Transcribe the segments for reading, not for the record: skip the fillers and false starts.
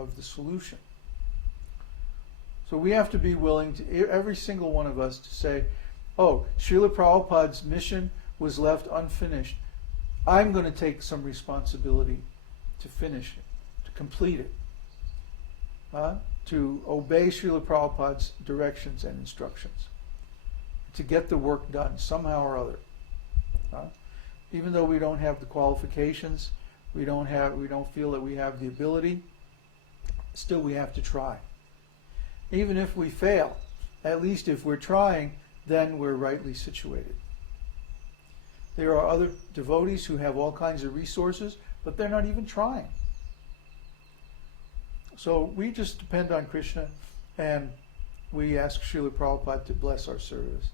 of the solution. So we have to be willing to, every single one of us, to say, oh, Srila Prabhupada's mission was left unfinished. I'm going to take some responsibility to finish it, to complete it, to obey Srila Prabhupada's directions and instructions, to get the work done somehow or other. Even though we don't have the qualifications, we don't feel that we have the ability, still we have to try. Even if we fail, at least if we're trying, then we're rightly situated. There are other devotees who have all kinds of resources, but they're not even trying. So we just depend on Krishna, and we ask Srila Prabhupada to bless our service.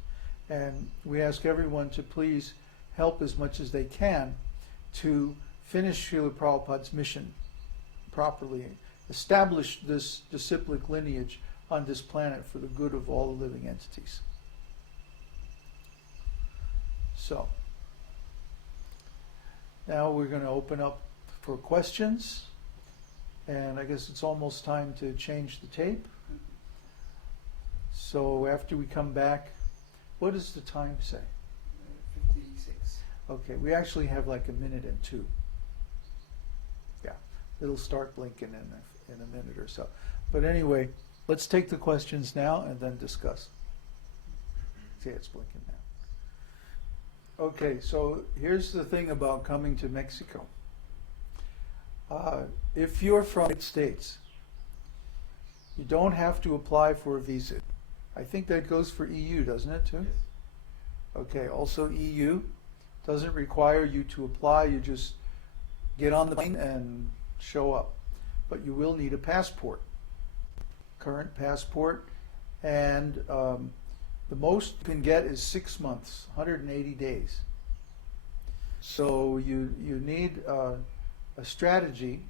And we ask everyone to please help as much as they can to finish Srila Prabhupada's mission properly, establish this disciplic lineage on this planet for the good of all the living entities. So, now we're going to open up for questions, and I guess it's almost time to change the tape. So after we come back, what does the time say? 56. Okay, we actually have like a minute and two. Yeah, it'll start blinking in a minute or so. But anyway, let's take the questions now and then discuss. See, it's blinking now. Okay, so here's the thing about coming to Mexico. If you're from the United States, you don't have to apply for a visa. I think that goes for EU, doesn't it, too? Okay, also EU doesn't require you to apply. You just get on the plane and show up. But you will need a passport, current passport, and the most you can get is 6 months, 180 days. So you need a strategy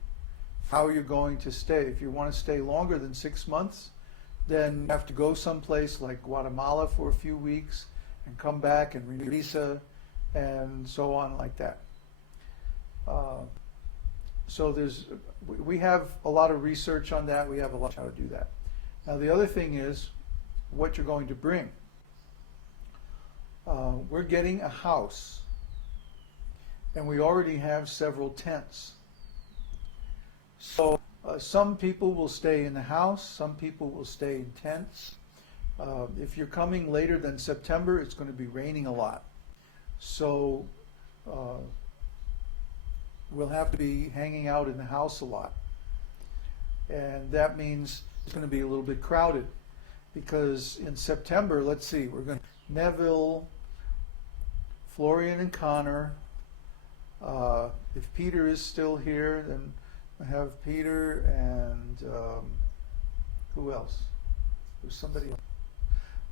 how you're going to stay. If you want to stay longer than 6 months, then you have to go someplace like Guatemala for a few weeks and come back and renew your visa and so on like that. So we have a lot of research on that. We have a lot of how to do that. Now the other thing is what you're going to bring. We're getting a house, and we already have several tents. So some people will stay in the house, some people will stay in tents. If you're coming later than September, it's going to be raining a lot. So we'll have to be hanging out in the house a lot. And that means it's going to be a little bit crowded. Because in September, let's see, we're going to Neville, Florian and Connor. If Peter is still here, then I have Peter and who else? There's somebody else.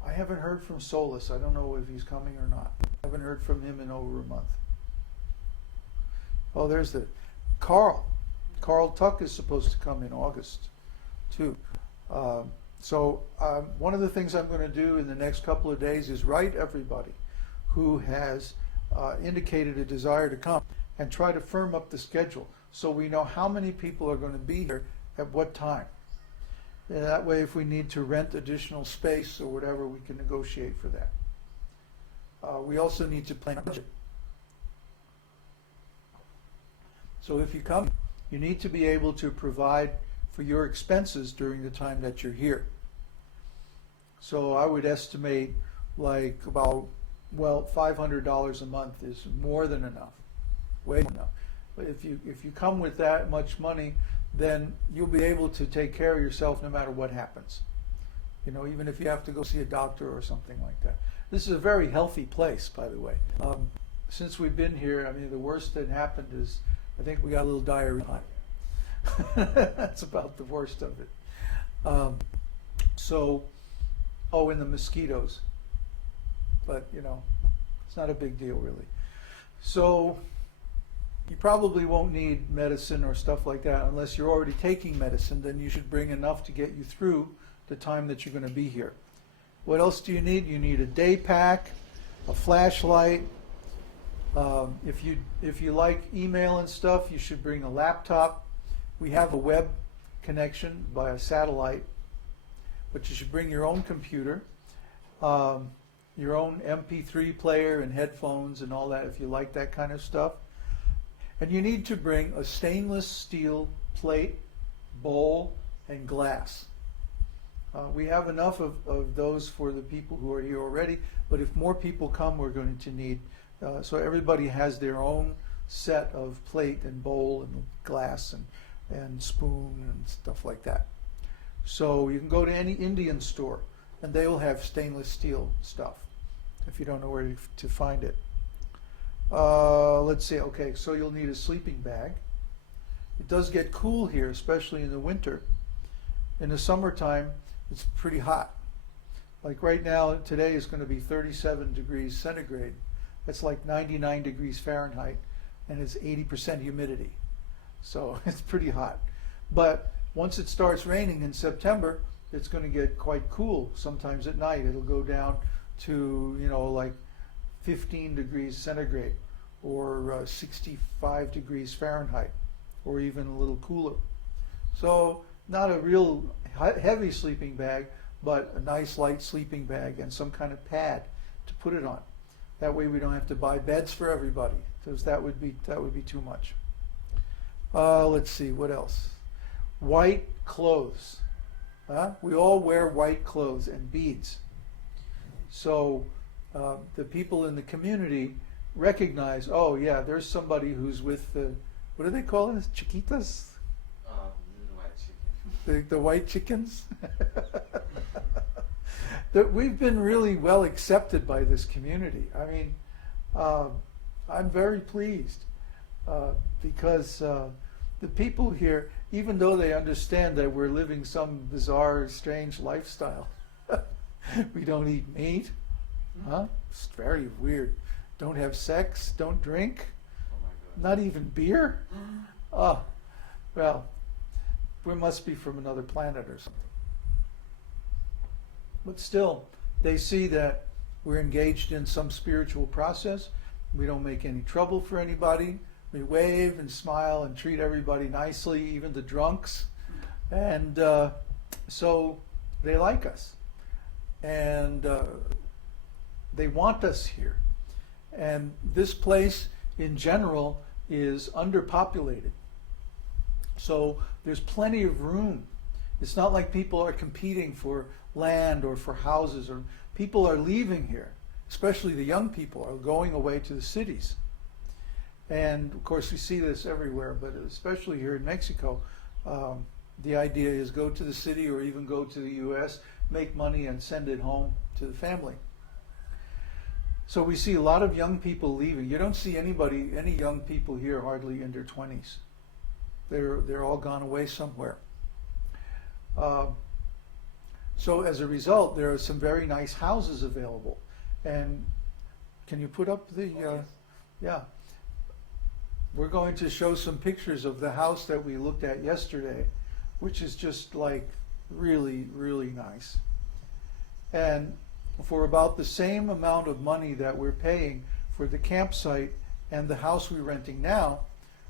I haven't heard from Solus. I don't know if he's coming or not. I haven't heard from him in over a month. Oh, there's the Carl. Carl Tuck is supposed to come in August, too. So one of the things I'm going to do in the next couple of days is write everybody who has indicated a desire to come and try to firm up the schedule so we know how many people are going to be here at what time. And that way, if we need to rent additional space or whatever, we can negotiate for that. We also need to plan a budget. So if you come, you need to be able to provide for your expenses during the time that you're here. So I would estimate like about, well, $500 a month is more than enough, way more than enough. But if you come with that much money, then you'll be able to take care of yourself no matter what happens. You know, even if you have to go see a doctor or something like that. This is a very healthy place, by the way. Since we've been here, I mean, the worst that happened is I think we got a little diarrhea. That's about the worst of it. And the mosquitoes. But, you know, it's not a big deal, really. So you probably won't need medicine or stuff like that unless you're already taking medicine. Then you should bring enough to get you through the time that you're going to be here. What else do you need? You need a day pack, a flashlight. If you like email and stuff, you should bring a laptop. We have a web connection by a satellite, but you should bring your own computer, your own MP3 player and headphones and all that if you like that kind of stuff. And you need to bring a stainless steel plate, bowl, and glass. We have enough of those for the people who are here already, but if more people come, we're going to need, so everybody has their own set of plate and bowl and glass and spoon and stuff like that. So you can go to any Indian store and they will have stainless steel stuff if you don't know where to find it. Let's see, okay, so you'll need a sleeping bag. It does get cool here, especially in the winter. In the summertime, it's pretty hot. Like right now, today is going to be 37 degrees centigrade. That's like 99 degrees Fahrenheit, and it's 80% humidity. So it's pretty hot. But once it starts raining in September, it's going to get quite cool. Sometimes at night, it'll go down to, like 15 degrees centigrade or 65 degrees Fahrenheit, or even a little cooler. So not a real heavy sleeping bag, but a nice light sleeping bag and some kind of pad to put it on. That way we don't have to buy beds for everybody, because that would be too much. Let's see, what else? White clothes. We all wear white clothes and beads. So the people in the community recognize, oh yeah, there's somebody who's with the, what do they call it? Chiquitas? White chicken. The white chickens? That we've been really well accepted by this community. I mean, I'm very pleased because the people here, even though they understand that we're living some bizarre, strange lifestyle, we don't eat meat, It's very weird. Don't have sex, don't drink, Oh my God. not even beer. Oh, well, we must be from another planet or something. But still, they see that we're engaged in some spiritual process. We don't make any trouble for anybody. We wave and smile and treat everybody nicely, even the drunks. And so they like us. And they want us here. And this place in general is underpopulated. So there's plenty of room. It's not like people are competing for land or for houses, or people are leaving here, especially the young people are going away to the cities. And of course we see this everywhere, but especially here in Mexico, the idea is go to the city or even go to the US, make money and send it home to the family. So we see a lot of young people leaving. You don't see any young people here hardly in their 20s. They're all gone away somewhere. So as a result, there are some very nice houses available. And can you put up the, yeah. We're going to show some pictures of the house that we looked at yesterday, which is just like really, really nice. And for about the same amount of money that we're paying for the campsite and the house we're renting now,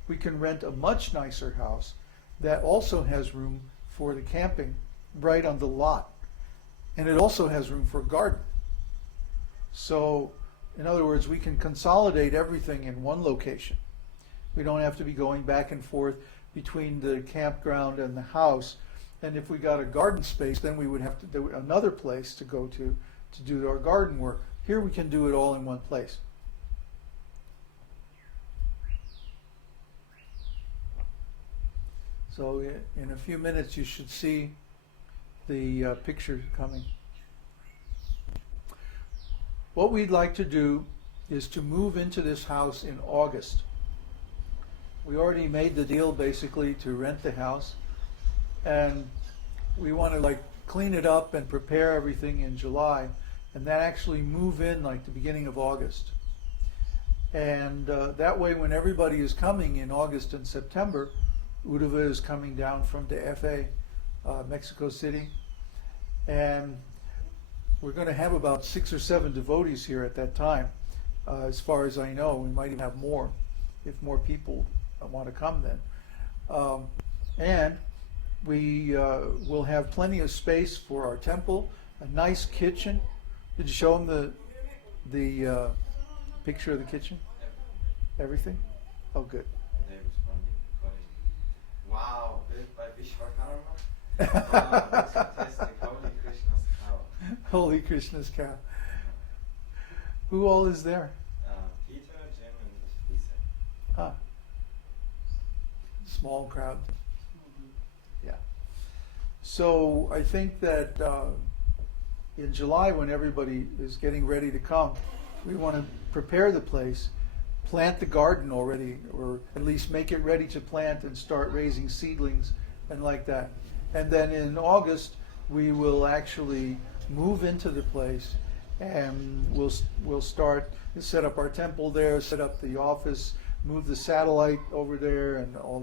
we can rent a much nicer house that also has room for the camping right on the lot. And it also has room for a garden. So, in other words, we can consolidate everything in one location. We don't have to be going back and forth between the campground and the house. And if we got a garden space, then we would have to do another place to go to do our garden work. Here we can do it all in one place. So in a few minutes you should see the picture coming. What we'd like to do is to move into this house in August. We already made the deal basically to rent the house, and we want to clean it up and prepare everything in July, and then actually move in the beginning of August. And that way when everybody is coming in August and September, Uddhava is coming down from the FA, Mexico City, and we're going to have about 6 or 7 devotees here at that time. As far as I know, we might even have more if more people want to come then. And We will have plenty of space for our temple, a nice kitchen. Did you show them the picture of the kitchen? Everything? Oh, good. They responding according. Wow, built by Vishwakarma. Wow, that's fantastic. Holy Krishna's cow. Holy Krishna's cow. Who all is there? Peter, Jim, and Lisa. Ah, small crowd. Yeah. So I think that in July, when everybody is getting ready to come, we want to prepare the place, plant the garden already, or at least make it ready to plant and start raising seedlings and like that. And then in August, we will actually move into the place, and we'll start to set up our temple there, set up the office, move the satellite over there, and all that.